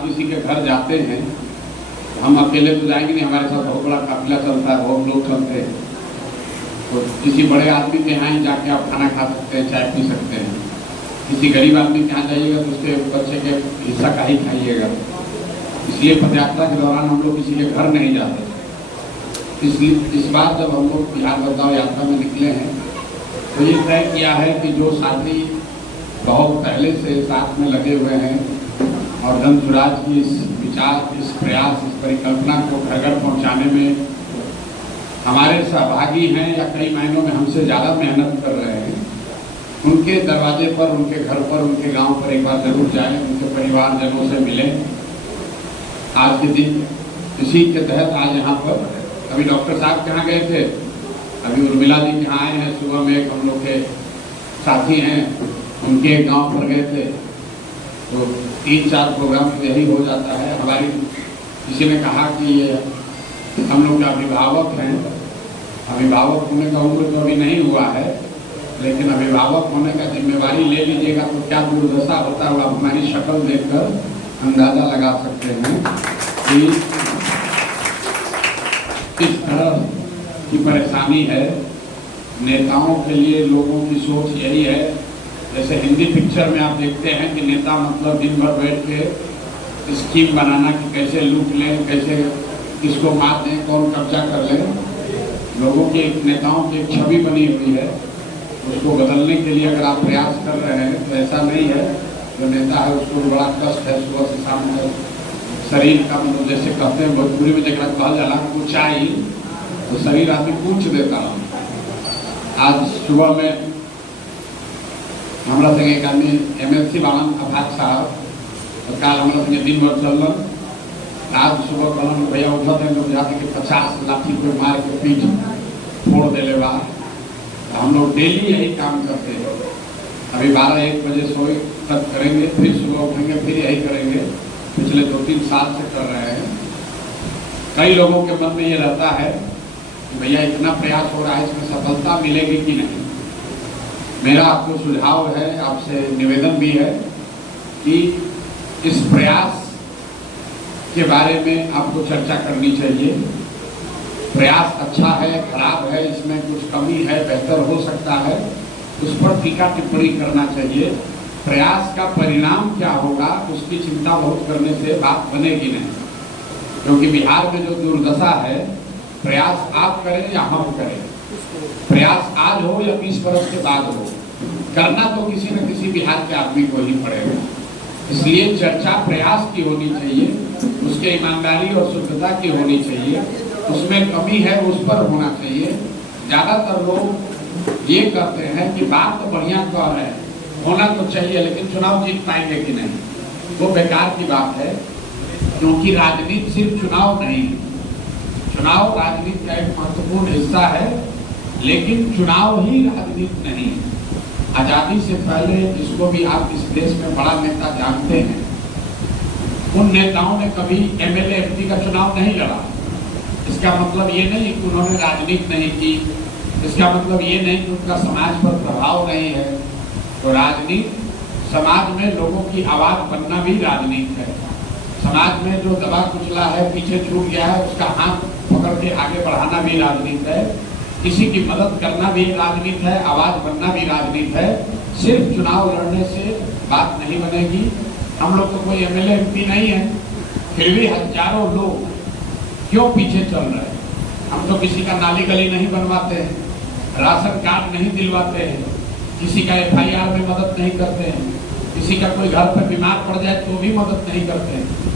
आप किसी के घर जाते हैं, हम अकेले तो जाएंगे नहीं, हमारे साथ बहुत बड़ा काफिला चलता है, बहुत लोग चलते हैं। तो किसी बड़े आदमी के यहाँ ही जाके आप खाना खा सकते हैं, चाय पी सकते हैं। किसी गरीब आदमी के यहाँ जाइएगा तो उसके बच्चे के हिस्सा का ही खाइएगा। इसलिए पदयात्रा के दौरान हम लोग किसी के घर नहीं जाते। इसलिए इस बार जब हम लोग बिहार बदलाव यात्रा में निकले हैं तो ये तय किया है कि जो साथी बहुत पहले से साथ में लगे हुए हैं और जन स्वराज की इस विचार, इस प्रयास, इस परिकल्पना को घर घर पहुँचाने में हमारे सहभागी हैं या कई महीनों में हमसे ज़्यादा मेहनत कर रहे हैं, उनके दरवाजे पर, उनके घर पर, उनके गांव पर एक बार जरूर जाएं, उनके परिवारजनों से मिलें। आज के दिन इसी के तहत आज यहाँ पर अभी डॉक्टर साहब के यहाँ गए थे, अभी उर्मिला जी के यहाँ आए हैं। सुबह में एक हम लोग के साथी हैं, उनके गांव पर गए थे। तो 3-4 प्रोग्राम यही हो जाता है। हमारी किसी ने कहा कि ये हम लोग के अभिभावक हैं, अभिभावक होने का उम्र तो अभी नहीं हुआ है, लेकिन अभिभावक होने का जिम्मेवारी ले लीजिएगा तो क्या दुर्दशा होता है, वो आप हमारी शक्ल देखकर अंदाजा लगा सकते हैं कि किस तरह की परेशानी है। नेताओं के लिए लोगों की सोच यही है, जैसे हिंदी पिक्चर में आप देखते हैं कि नेता मतलब दिन भर बैठ के स्कीम बनाना कि कैसे लूट लें, कैसे किसको मार दें, कौन कब्जा कर लें। लोगों की नेताओं की एक छवि बनी हुई है, उसको बदलने के लिए अगर आप प्रयास कर रहे हैं तो ऐसा नहीं है। जो नेता है उसको बड़ा कष्ट है, सुबह से शाम तक शरीर का, मतलब जैसे कहते हैं भोजपुरी में जगह कहा जाला ऊंचाई, तो शरीर आदमी पूछ देता है। आज सुबह में हमारा संगे एक आदमी MLC बालन अभाग साहब, और कल हमारा संगे दिन भर चल, आज सुबह कहलन भैया उठते हैं लोग जाते कि 50 लाठी को मार के पीठ फोड़ देले बा। हम लोग डेली यही काम करते हैं। अभी 12-1 बजे सोए तक करेंगे, फिर सुबह उठेंगे, फिर यही करेंगे। पिछले 2-3 साल से कर रहे हैं। कई लोगों के मन में ये रहता है कि भैया इतना प्रयास हो रहा है, इसमें सफलता मिलेगी कि नहीं। मेरा आपको सुझाव है, आपसे निवेदन भी है कि इस प्रयास के बारे में आपको चर्चा करनी चाहिए। प्रयास अच्छा है, खराब है, इसमें कुछ कमी है, बेहतर हो सकता है, उस पर टीका टिप्पणी करना चाहिए। प्रयास का परिणाम क्या होगा उसकी चिंता बहुत करने से बात बनेगी नहीं, क्योंकि बिहार में जो दुर्दशा है, प्रयास आप करें या हम करें, प्रयास आज हो या 20 वर्ष के बाद हो, करना तो किसी न किसी बिहार के आदमी को ही पड़ेगा। इसलिए चर्चा प्रयास की होनी चाहिए, उसके ईमानदारी और शुद्धता की होनी चाहिए, उसमें कमी है उस पर होना चाहिए। ज़्यादातर लोग ये करते हैं कि बात तो बढ़िया कह रहे हैं, होना तो चाहिए, लेकिन चुनाव जीत पाएंगे कि नहीं, वो बेकार की बात है। क्योंकि राजनीति सिर्फ चुनाव नहीं, चुनाव राजनीति का एक महत्वपूर्ण हिस्सा है, लेकिन चुनाव ही राजनीति नहीं। आज़ादी से पहले जिसको भी आप इस देश में बड़ा नेता जानते हैं, उन नेताओं ने कभी MLA MP का चुनाव नहीं लड़ा। इसका मतलब ये नहीं कि उन्होंने राजनीति नहीं की, इसका मतलब ये नहीं कि उनका समाज पर प्रभाव नहीं है। तो राजनीति, समाज में लोगों की आवाज़ बनना भी राजनीति है। समाज में जो दबा कुचला है, पीछे छूट गया है, उसका हाथ पकड़ के आगे बढ़ाना भी राजनीति है। किसी की मदद करना भी राजनीति है, आवाज़ बनना भी राजनीति है। सिर्फ चुनाव लड़ने से बात नहीं बनेगी। हम लोग तो कोई MLA MP नहीं है, फिर भी हजारों लोग क्यों पीछे चल रहे हैं। हम तो किसी का नाली गली नहीं बनवाते हैं, राशन कार्ड नहीं दिलवाते हैं, किसी का FIR में मदद नहीं करते हैं, किसी का कोई घर पर बीमार पड़ जाए तो भी मदद नहीं करते हैं।